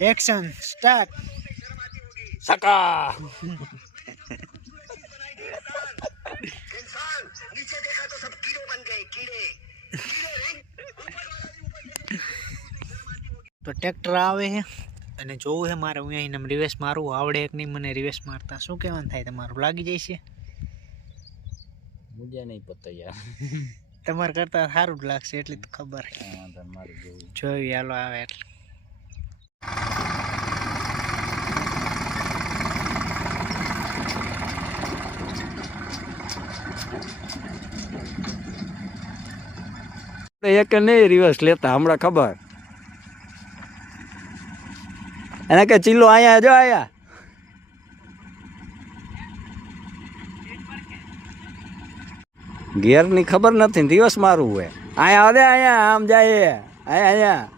Action start. सका नीचे देखा तो सब कीड़े बन गए कीड़े। तो ट्रेक्टर आवे है અને જોવું હે મારે હું અહીં રિવર્સ મારું આવડે એક નહીં મને રિવર્સ મારતા શું કહેવાનું થાય તમારું લાગી જાય છે મુજે નહીં પતા યાર તમારે કરતા સારું જ લાગશે એટલી તો ખબર છે મારું જોવું જોઈ હાલો આવે એટલે એક નહીં રિવર્સ લેતા હમણાં ખબર એને કે ચીલો આયા જો આયા ગેર ની ખબર નથી રિવર્સ મારવું હોય આયા આવે આયા આમ જાય આયા આયા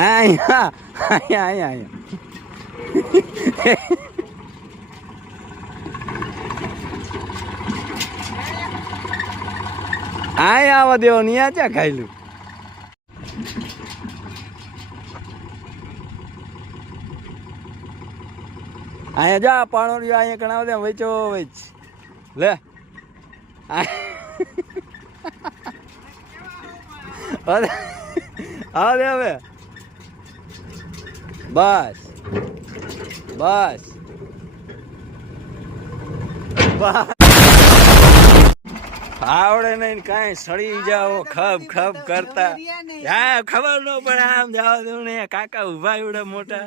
આયા આયા આયા આયા આવા દેવો નિયા ચા ખાઈલું આયા જા પાણો રહ્યો અહીંયા કણાવ દે વેચો વેચ લે આવા દે હવે બસ બસ બસ આવડે નહીં કાંઈ સડી જાઓ ખબ ખબ કરતા હા ખબર ન પડે આમ જાઓ દઉં ને કાકા ઉભા એવડા મોટા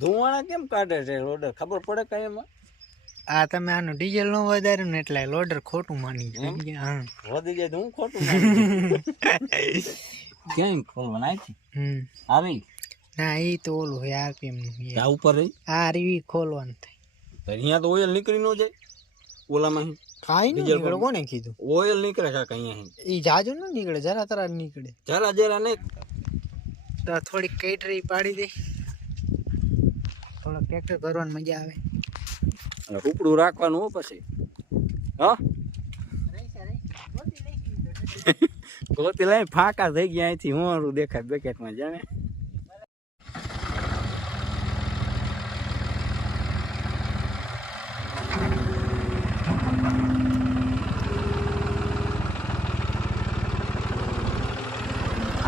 ધુવાણા કેમ કાઢે છે લોડર ખબર પડે કઈ એમાં આ તમે આનું ડીઝલ નો વધાર્યું ને એટલે લોડર ખોટું માની જાય હા વધી જાય તો હું ખોટું માની કેમ ખોલવા નાખી આવી ના એ તો ઓલું હોય આરપીએમ નું આ ઉપર રહી આ રીવી ખોલવાનું થાય તો અહીંયા તો ઓઇલ નીકળી ન જાય ઓલામાં કાઈ નહીં નીકળે કોને કીધું ઓઇલ નીકળે કાકા અહીંયા ઈ જાજુ ન નીકળે જરા તરા નીકળે જરા જરા નહીં તો થોડી કેટરી પાડી દે થોડો ટ્રેક્ટર ભરવાની મજા આવે અને ઉપડું રાખવાનું હો પછી હા ગોતી લઈ ફાંકા થઈ ગયા અહીંથી હું દેખાય બેકેટમાં જાણે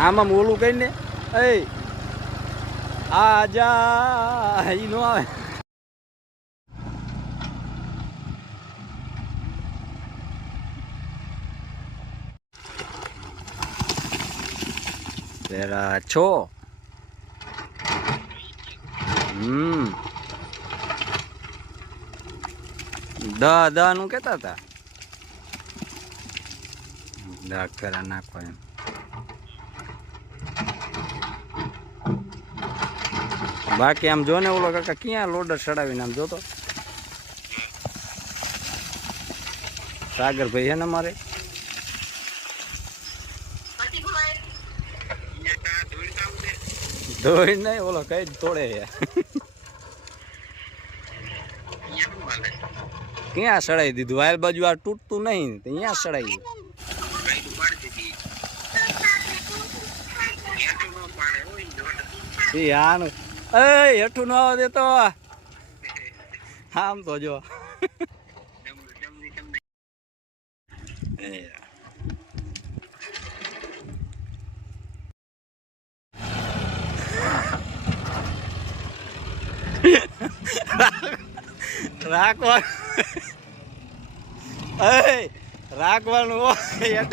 આમાં ઓલું કઈ ને એ આજા ઈ નો આવે પેલા છો દા નું કેતા હતા દા પેલા નાખો એમ બાકી આમ જો ને ઓલો કાકા ક્યાં લોડર ચડાવીને આમ જોતો સાગરભાઈ હે ને મારે ધોઈ નહીં ઓલો કઈ તોડે ક્યાં સડાઈ દીધું વાયર બાજુ આ તૂટતું નહીં તો અહીંયા સડાઈ આનું એ હેઠું ન આવવા દેતો આમ તો જો રાખવાનું રાખવાનું હોય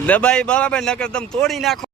દબાઈ બરાબર નકર તમે તોડી નાખો.